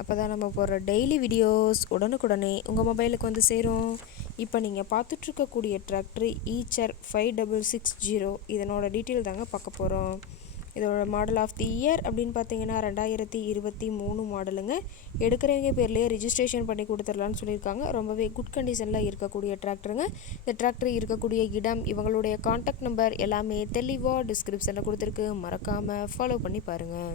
அப்போ தான் நம்ம போடுற டெய்லி வீடியோஸ் உடனுக்குடனே உங்கள் மொபைலுக்கு வந்து சேரும். இப்போ நீங்கள் பார்த்துட்ருக்கக்கூடிய tractor Eicher five double six zero இதனோட டீட்டெயில் தாங்க பார்க்க போகிறோம் இதோட மாடல் ஆஃப் தி இயர் அப்படின்னு பார்த்தீங்கன்னா ரெண்டாயிரத்தி இருபத்தி மூணு மாடலுங்க எடுக்கிறவங்க பேர்லேயே ரிஜிஸ்ட்ரேஷன் பண்ணி கொடுத்துடலான்னு சொல்லியிருக்காங்க. ரொம்பவே குட் கண்டிஷனில் இருக்கக்கூடிய டிராக்டருங்க இந்த டிராக்டர் இருக்கக்கூடிய இடம் இவங்களுடைய காண்டாக்ட் நம்பர் எல்லாமே தெளிவாக டிஸ்கிரிப்ஷனில் கொடுத்துருக்கு. மறக்காமல் ஃபாலோ பண்ணி பாருங்கள்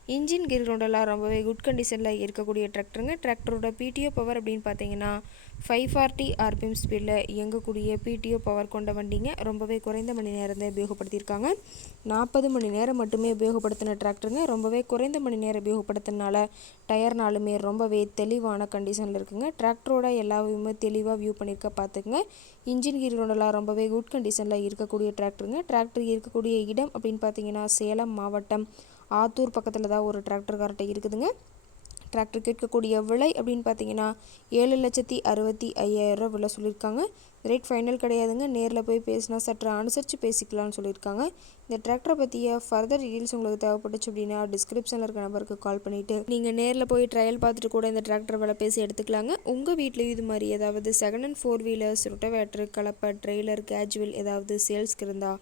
இன்ஜின் கீர் ரவுண்டெல்லாம் ரொம்பவே குட் கண்டிஷனில் இருக்கக்கூடிய டிராக்டருங்க டிராக்டரோட பிடிஓ பவர் அப்படின்னு பார்த்தீங்கன்னா ஃபைவ் ஃபார்ட்டி ஆர்பிஎம் ஸ்பீடில் இயங்கக்கூடிய பிடிஓ பவர் கொண்ட வண்டிங்க ரொம்பவே குறைந்த மணி நேரம் தான் உபயோகப்படுத்தியிருக்காங்க. நாற்பது மணி நேரம் மட்டுமே உபயோகப்படுத்தின டிராக்டருங்க ரொம்பவே குறைந்த மணி நேரம் உபயோகப்படுத்தினால டயர்னாலுமே ரொம்பவே தெளிவான கண்டிஷனில் இருக்குங்க. டிராக்டரோட எல்லாமே தெளிவாக வியூ பண்ணியிருக்க பார்த்துக்குங்க இன்ஜின் கீர் ரவுண்டெல்லாம் ரொம்பவே குட் கண்டிஷனில் இருக்கக்கூடிய டிராக்டருங்க டிராக்டர் இருக்கக்கூடிய இடம் அப்படின்னு பார்த்தீங்கன்னா சேலம் மாவட்டம் ஆத்தூர் பக்கத்தில் தான் ஒரு டிராக்டர் இருக்குதுங்க. டிராக்டர் கேட்கக்கூடிய விலை அப்படின்னு பார்த்தீங்கன்னா ஏழு லட்சத்தி அறுபத்தி ஐயாயிரரூவா விலை சொல்லியிருக்காங்க. ரேட் ஃபைனல் கிடையாதுங்க. நேரில் போய் பேசினா சற்று அனுசரித்து பேசிக்கலாம்னு சொல்லியிருக்காங்க. இந்த டிராக்டரை பற்றிய ஃபர்தர் டீட்டெயில்ஸ் உங்களுக்கு தேவைப்பட்டுச்சு அப்படின்னா டிஸ்கிரிப்ஷனில் இருக்க நம்பருக்கு கால் பண்ணிவிட்டு நீங்கள் நேரில் போய் ட்ரையல் பார்த்துட்டு கூட இந்த டிராக்டர் விலை பேசி எடுத்துக்கலாங்க. உங்கள் வீட்லேயும் இது மாதிரி ஏதாவது second and four wheelers rotavator கலப்பை ட்ரெய்லர் கேஜுவல் ஏதாவது சேல்ஸ்க்கு இருந்தால்